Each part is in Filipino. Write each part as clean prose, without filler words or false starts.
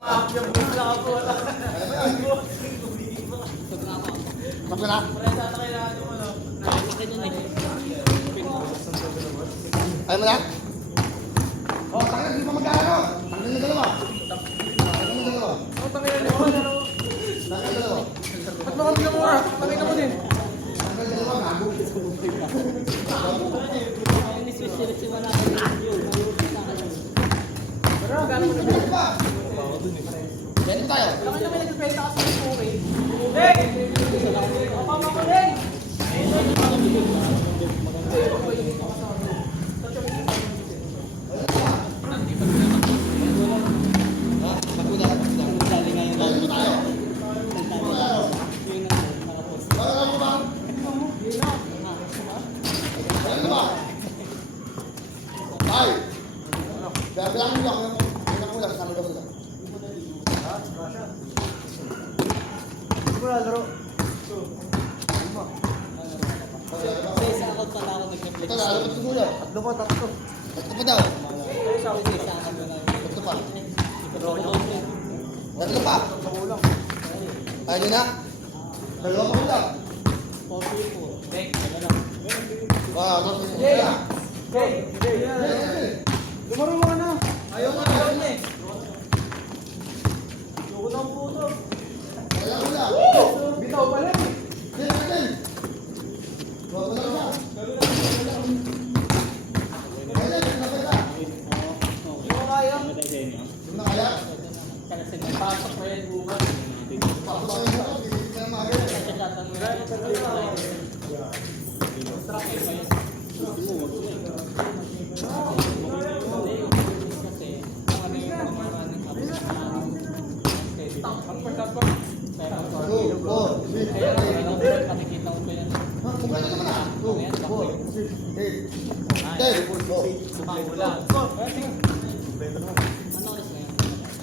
Magkala? Ayaw mo na? Oh, tanggal, di pa magkano? Tanggal na dalawa. Tanggal na dalawa. Tanggal na dalawa. Ba't mo kami namura? Tangin na mo din. Tanggal na dalawa, gago. Pero gano'n mo na ba? Ganito tayo. Tangin naman nagpapenta ka sa okay. Hey! Kapama ko din! Bilangin mo lang, bilangin mo lang, kasama daw sila. Hindi ko na laro. Sa account pala ako nag-reflex. Ito na, alam mo ito muna. Tatlo pa, tatlo. Tatlo pa daw. Sa account pala. Tatlo pa. Roll-out. Tatlo pa. Ayaw nyo na? Dalawa pa lang. 4-4. Bek. Wow, tapos yun. Hey! Kaya. Hey! Lumaro mo ka na. Ayaw mo na niya eh. Ayoko na ang puto. Kaya mo lang. Bitaw pa lang eh. Hey, hey! Wala mo lang siya. Kaya, kaya. Hindi ko kaya. Yung na kaya? Pasok ko yan bukas. Pasok tayo mo. Hindi ka na maaga. Two, four, six, eight. Nakikita ko pa yan. Ha, kumpleto naman na. Two, four, six, eight. Ten. Oh. Ano oras na yan?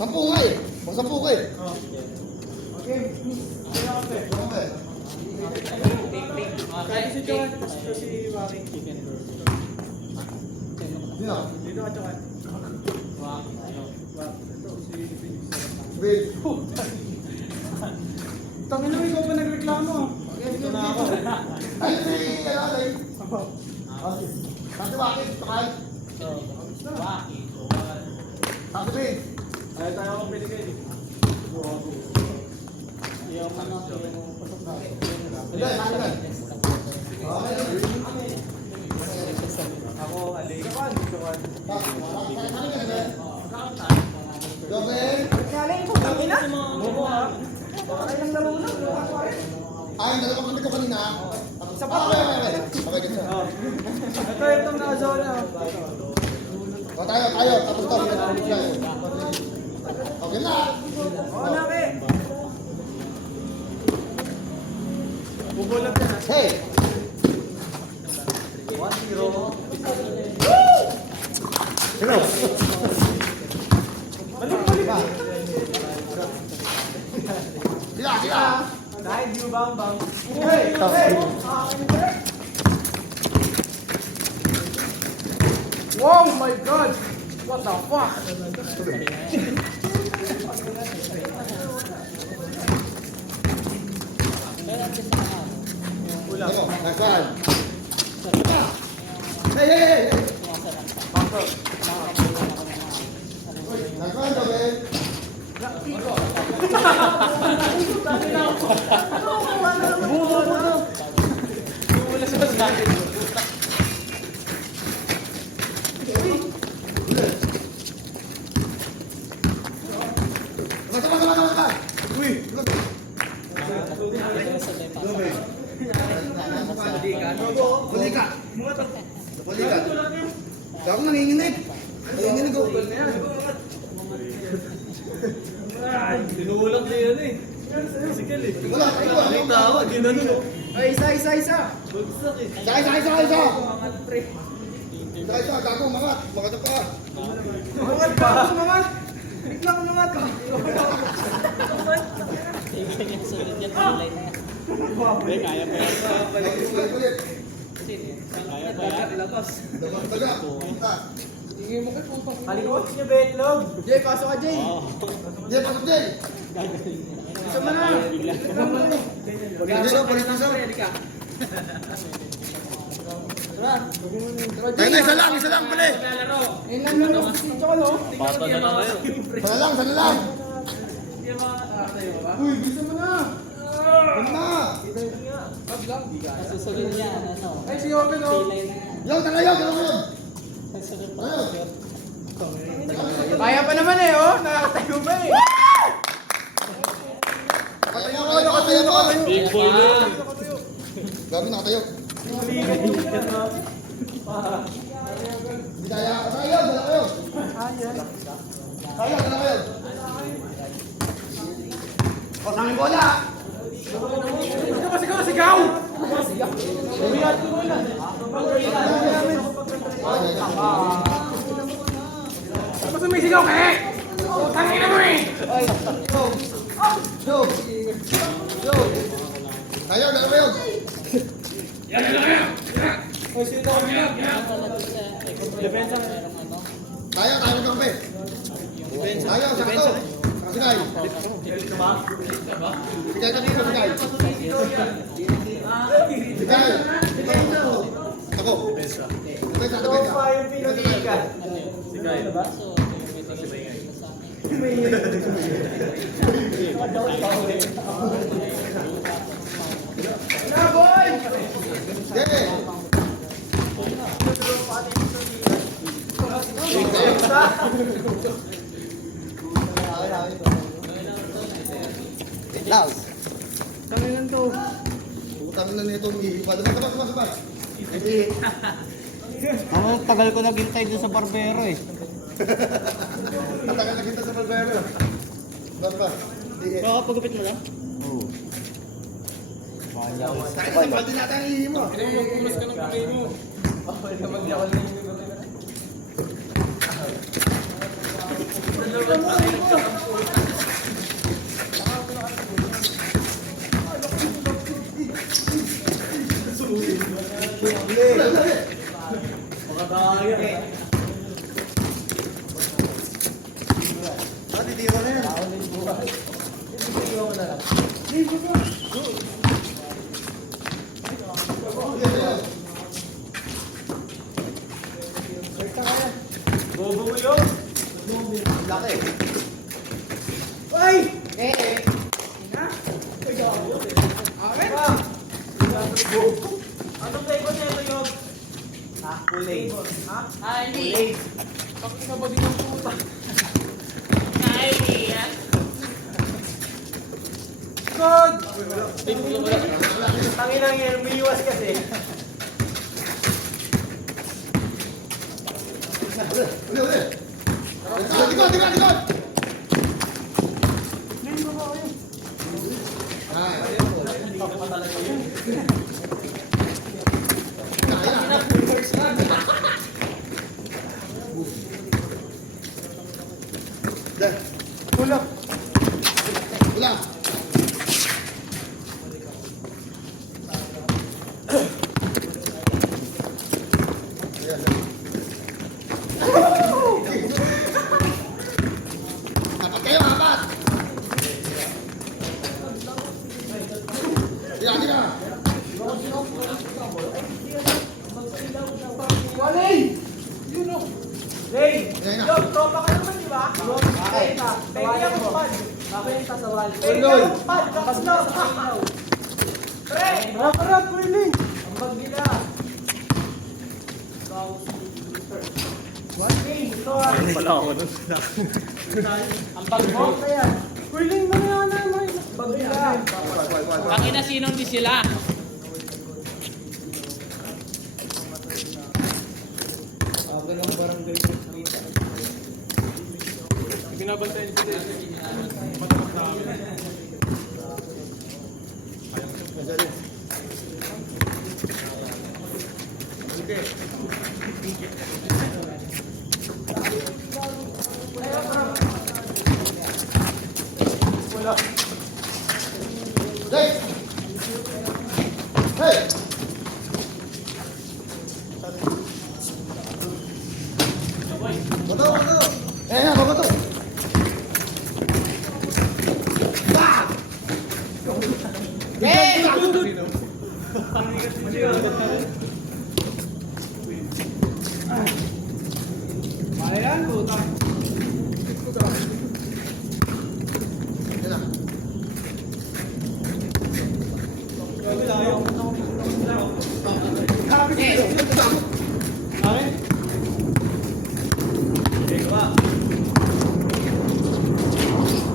10 nga eh. Mag 10 ka eh. Okay. Okay. Kaya si Johan, gusto si Waki. Chicken burger. Sino? Dito ka, Johan. Waki. Ito, si Felix. Bill. Tangin na, ikaw pa nagreklamo. Ito na ako. Ay, si Alay. Okay. Kasi bakit? Takay. Waki. Kasi Bill. Ayaw tayo akong binigay. Yung ano, yung pasok na. Hindi, sabi ka. Okay. Ako, Ali. Johan. Joven. Galing ko, tangin na. Oo ha. Baka ilang laro na. Ay, dalawa kami ko kanina. Sa Okay, okay. Okay, good sir. Ito yung naka-zona. O, tayo. Tapos to. Okay na. Oo na, Ke. Bubulag ka na. Hey. 1-0. Sino? Balik. Sila. Dahil di bang. Hey! Wow my God! What the fuck? Ulang. Next one. Hey. Next one, Joven. Mata. Uy. Balikat. Ako nanginginig. Nanginginig ako. Tinulang na yan eh. Sige eh. Wala. Ang tawa, ginano. Ay, isa. Bagsak eh. Isa. Mga pre. Isa. Gago, mangat. Mangat ka. Mga mangat. Bigla ko mangat ka. Sige, yung sunod yan. Kulay na yan. Hindi, kaya pa yan. Ulit. Kaya pa yan. Labas. Dapat taga. Sige mo kay putang. Kalikot niyo, Betlog. Jay, pasok ka, Jay. Jay, pasok Jay. Isa mo na. Politiso, politiso. Jay, Isa lang pala eh. ayun lang lang. Tsaka no. Bata na lang kayo. Sana lang. Uy, bisa mo na. Ano na? Wag lang, di ka. Susunod niya, ano? Ay, si Open, oh. Pilay na yan. Yo, tara yun. Susunod pa. Ayun. Kaya pa naman eh, oh. Nakatayo ba eh. Nakatayo mo. Big boy na yan. Gabi nakatayo. Bidaya, tayo, dala kayo. Tayo, dala kayo. O, tangin bola. Sigaw, sigaw. Tapos sumisigaw ka eh. Tangin na mo eh. Yo. Tayo, dala kayo. Depensa merong ano? Tayo magkampi. Tayo, sakto. Sigay. Sigay ka dito, sigay. Sigay. Ako. Depensa. Pa yung pinag-iigan. Na, boy. Yeah. Now. Tanginan to. Utang na nito, umiiba. Sabas. Ako, tagal ko naghintay doon sa barbero eh. Atakan na kita sa barbero. Ba? Sige. Kakapagupit mo lang? Oo. Tayo sa balde natin ang ihi mo. Magpulas ka ng kamay mo. Makadaya eh. Titiro na yan. Bobo mo yun. Laki. Ay! Anong flavor na ito yung? Kulay. Ha? Kulay. Bakit ka ba din ang puta? God! Tangin lang yan, umiiwas kasi. Uli. Likod. Ula. Apat kayo, apat. Hindi na. Walay! Yun o. Hey! Yan na. Yo, tropa ka naman, di ba? Okay. Pwede yung pad. Pwede Uloy. yung pad. Kasno. Pre! Harap, Willie! Ang bagila. One game. Ito ah. Wala ako nun. Ang bag mo. Kaya. Willie, ano naman? Bagila. Tangina, sinong di sila? Binabantayan ko din. Hey! Hey! Ayan, puta. Yan na.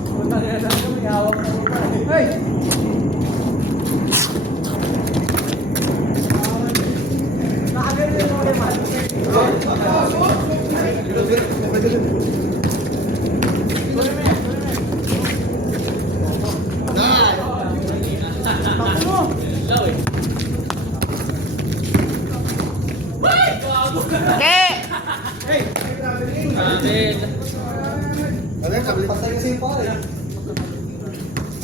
Puta na yan, may hawak na puta. Hey! Nakaganyan mo naman. Ano yan, kabili? Patay kasi yung pare.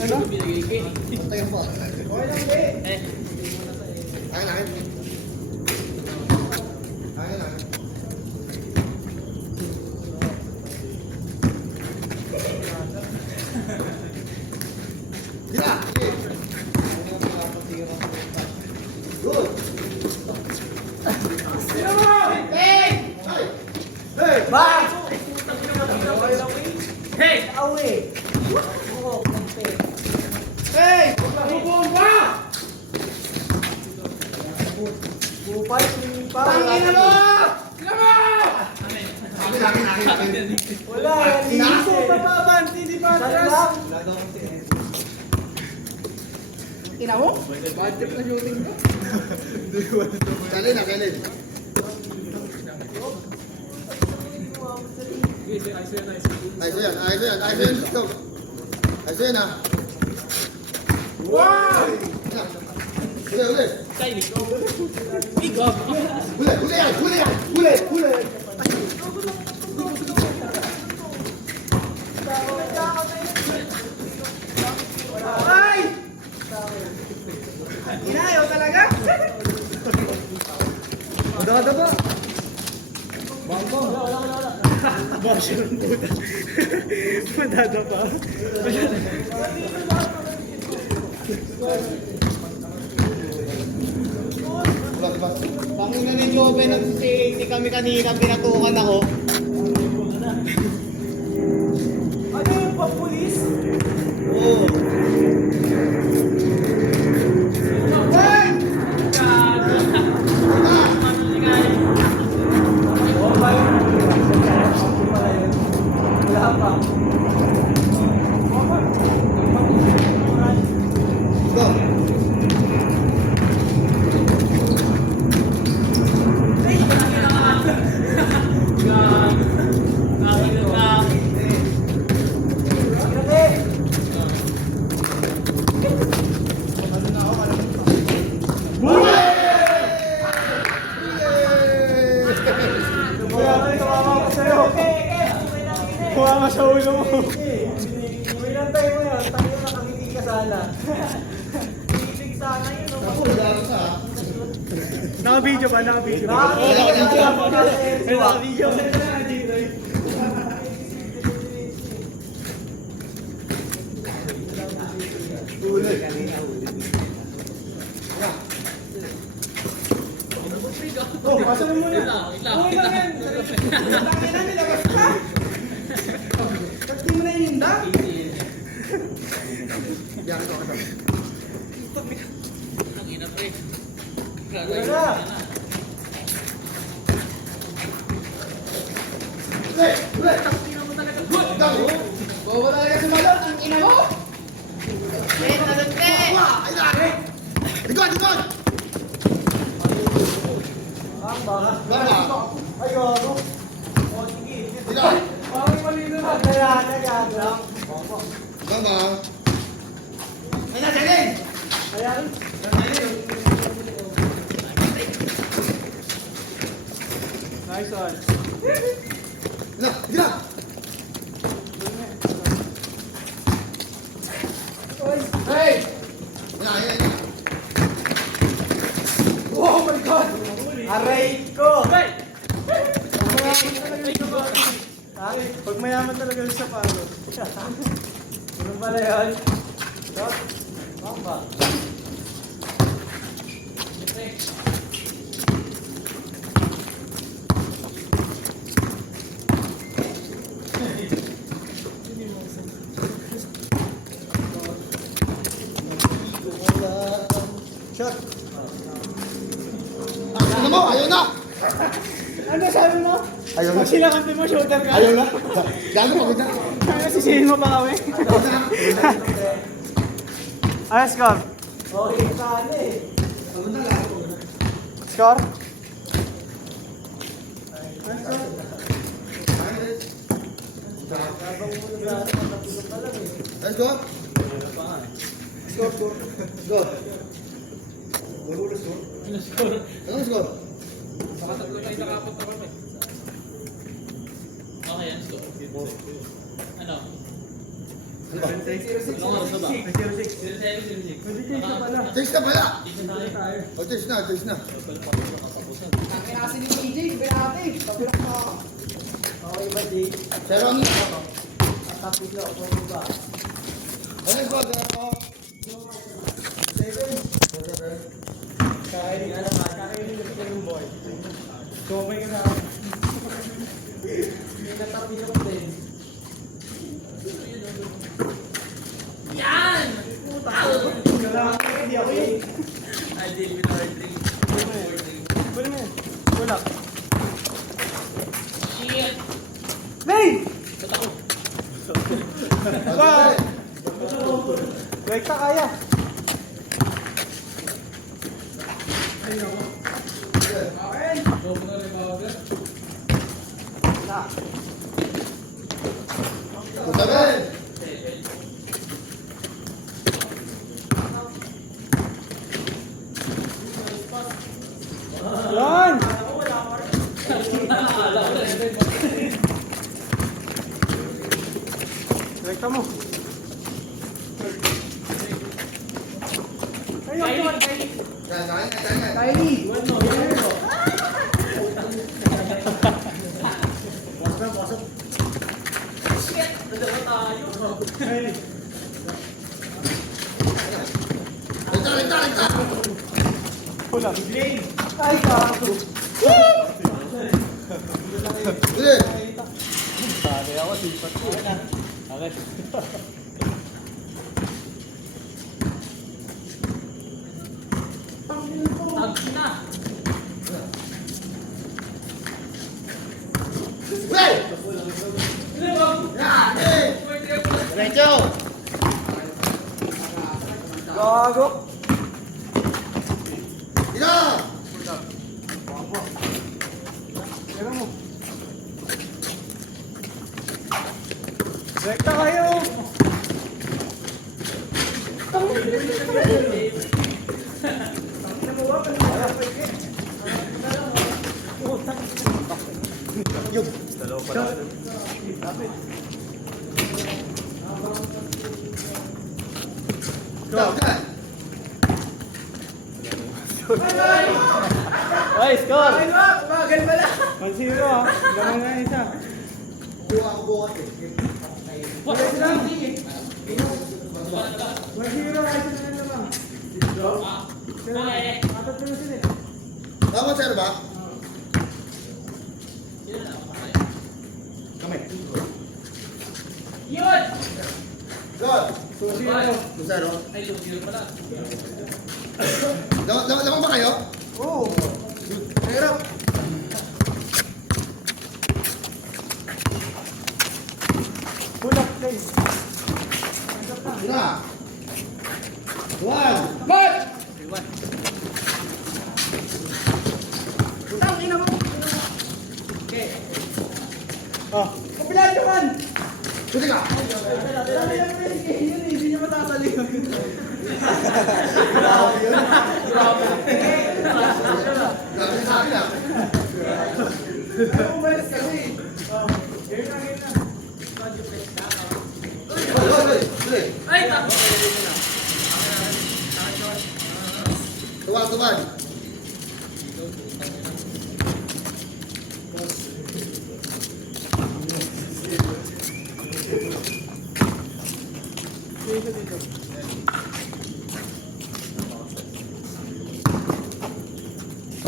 Ano? Patay ang phone. Okay lang, be. Akin, akin. Akin, akin. Gila! Good! Hey! Ba! Hey! Awi! Oo, kampe. Hey! Bubong ba? Bupay, sinipa. Tangina mo! Sila mo! Akin, akin, akin, akin. Wala, yan. Sinaso pa pa, Banti, di ba? Salam. Tina mo? Budget na shooting ko. Kalin, kalin. Ayos yan, ayos yan, ayos yan. Let's go. Ayos yan, ha? Wow! Huli, huli. Huli yan, huli yan, huli, huli. Ay! Inayaw talaga? Dada ba? Bangko. Wala. Madada pa. Wala, diba? Pangina ni Jove, nag-80 kami kanina, pinatukan ako. Ano yung papulis? Oo. Wala pa. Go. Kuha sa ulo mo. Ilang tayo mo yan, tayo nakangiti ka sana. Ibig sana yun. Ako, wala ka. Naka-video ba? Naka-video ba? Naka-video. Oh, pasok mo muna. Uy lang yan. Tangin na nilabas ka. Kasi mo na ininda. Yan, ito, ito. Tangina pre. Wala na. Huli, huli. Dami. Bobo talaga si Malon, ang ina mo! Wah, ayun na. Likod, likod. Ah, baka. Baka. Ay, gago. O, sige. Likod. Parang malino na. Kaya na, gago. Baka. Ayun na, Selin. Ayan. Nice one. Gila, gila. Hey! Ayun na, ayun na. Oh my God! Aray ko! Ha? Pag mayaman talaga yung sapatos. Ano pala yun? Bamba. Shot. Ano mo? Ayaw na! Ano sabi mo? Ayaw na. Pag sinakampi mo, shooter ka. Ayaw na. Gago pagod na. Ano, sisihin mo pa kami? Ano score? Okay, saan eh. Score? Let's go. Score, score. Score. Wala score. Ano score? Nakatatlo tayo nakapat na kami. Okay, yan. So, ano? Ano nga gusto ba? 06. 07, 06. Hindi ka pala. Chase na pala. Tignan tayo. O, chase na, chase na. Tangin kasi ni PJ, binati. Kapilak na ako. Okay ba, Jake? Pero ano? Tapos lang, okay ba? Ano yung score? Ano? Kakainin ka naman, kakainin ka ng boy. Kumay ka na. Hindi natapos ako din. Yan! Hindi ako yun. I deal with our drink. Wala mo yan. Wala. Shit! Nay! Ba't ako? Wait ka kaya. Sabihin! Yan! Rekta mo. Ayun, Kylie! Ligta! Wala. Ay, kaso. Ulit! Sabi ako, sipat ko. Okay. Tag na! Ulit! Yan! Eh! Diretso! Gago. Ika! Tira mo. Rekta kayo. Yung! Go! Ay, score. Bagal pala. 1-0 ah. Gaman na isa. Buka ko bukat eh. 1-0 ay sila na lang. Sila na. Atat na sila eh. Tama sir ba? Kami. Yun! Go! 2-0. Kusero. Ay, lumiyon pala. Lamang ba kayo? Oo. Pero. Hulak guys. Sina. One. Bot! Tang ina mo. Okay. Ah. Kapilan naman. Sige ka. Dami lang pwede kayo yun, hindi niya matatali. Grabe sa akin ah. Umalis kasi. Uy! Ay, tako! Tuwag.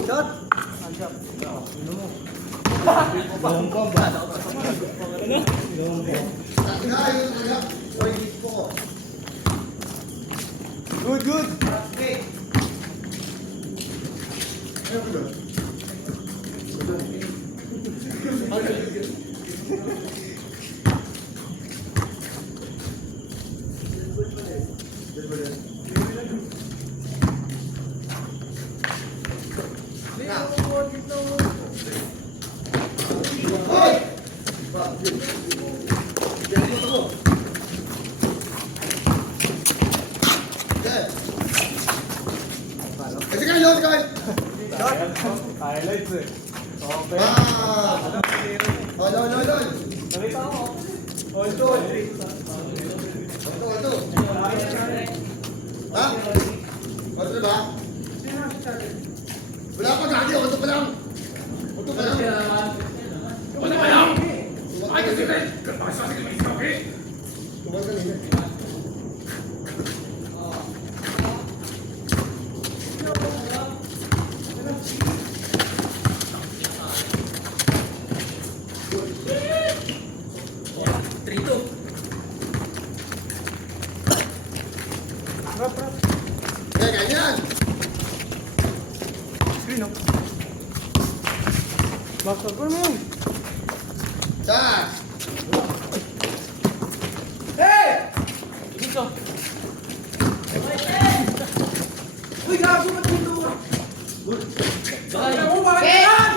Shot. Anjap. Good. Highlights eh. Okay. Ah! Alam, zero. Lol. Nakita ko. All to all three. Ito. Ha? Ito ba? Wala pa gagi. Ito pa lang. Ay, kasi tumal kanina. Eh, ganyan. Screen up. Bakit ko mo yun? Saan? Dito. Uy, gago ba't dito ka? Bakit? Ako, bakit yan?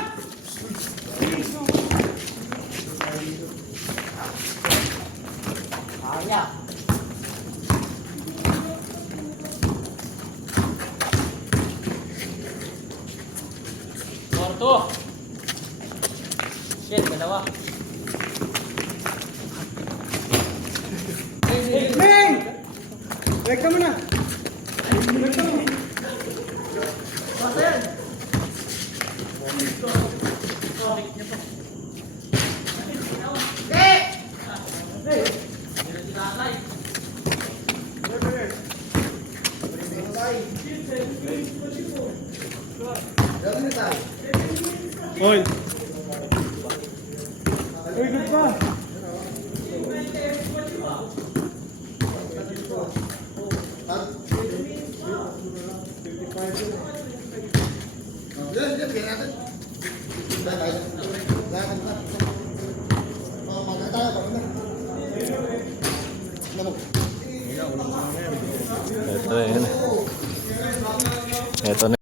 Kaya. Kwarto. Shit, dalawa. Ming! Wag ka muna. Basta yan. Grabe na tayo. Hoy. Uy, good pa. Yan, bigyan natin. Magkatayo, pagod na. Ito na yun. Ito na.